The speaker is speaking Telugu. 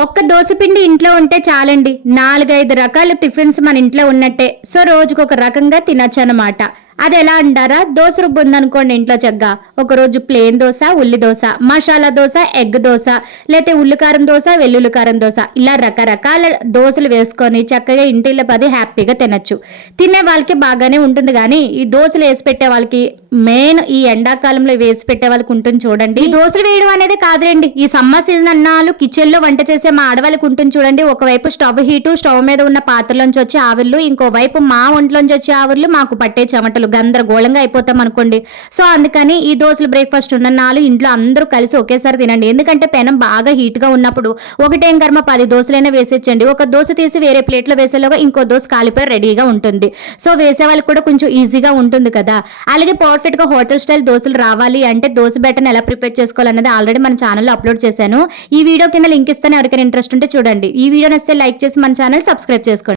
ఒక్క దోసపిండి ఇంట్లో ఉంటే చాలండి. 4, 5 రకాల టిఫిన్స్ మన ఇంట్లో ఉన్నట్టే. సో రోజుకొక రకంగా తినొచ్చనమాట. అదెలా అంటారా? దోస రుబ్బు ఉందనుకోండి ఇంట్లో చక్కగా. ఒకరోజు ప్లెయిన్ దోస, ఉల్లి దోస, మసాలా దోస, ఎగ్ దోస, లేతే ఉల్లి కారం దోస, వెల్లుల్లి కారం దోస, ఇలా రకరకాల దోసలు వేసుకొని చక్కగా ఇంటిలో పది హ్యాపీగా తినొచ్చు. తినే వాళ్ళకి బాగానే ఉంటుంది కానీ ఈ దోసలు వేసి పెట్టే వాళ్ళకి మెయిన్ ఈ ఎండాకాలంలో వేసి పెట్టే వాళ్ళకి ఉంటుంది చూడండి. ఈ దోసలు వేయడం అనేది కాదులేండి, ఈ సమ్మర్ సీజన్ అన్నాళ్ళు కిచెన్ లో వంట చేసే మా ఆడవాళ్ళకి ఉంటుంది చూడండి. ఒకవైపు స్టవ్ హీటు, స్టవ్ మీద ఉన్న పాత్రలోంచి వచ్చే ఆవిర్లు, ఇంకోవైపు మా ఒంట్లోంచి వచ్చే ఆవిర్లు, మాకు పట్టే చెమటలు గందరగోళంగా అయిపోతాం అనుకోండి. సో అందుకని ఈ దోశలు బ్రేక్ఫాస్ట్ ఉన్న నాలుగు ఇంట్లో అందరూ కలిసి ఒకేసారి తినండి. ఎందుకంటే పెనం బాగా హీట్ గా ఉన్నప్పుడు ఒకటేం కర్మ 10 దోశలైనా వేసేచ్చండి. ఒక దోశ తీసి వేరే ప్లేట్లో వేసేలోగా ఇంకో దోశ కాలిపోయి రెడీగా ఉంటుంది. సో వేసే వాళ్ళకి కూడా కొంచెం ఈజీగా ఉంటుంది కదా. అలాగే పర్ఫెక్ట్ గా హోటల్ స్టైల్ దోశలు రావాలి అంటే దోశ బ్యాటర్ని ఎలా ప్రిపేర్ చేసుకోవాలన్నది ఆల్రెడీ మన ఛానల్లో అప్లోడ్ చేశాను. ఈ వీడియో కింద లింక్ ఇస్తాను, ఎవరికైనా ఇంట్రెస్ట్ ఉంటే చూడండి. ఈ వీడియో నచ్చితే లైక్ చేసి మన ఛానల్ సబ్స్క్రైబ్ చేసుకోండి.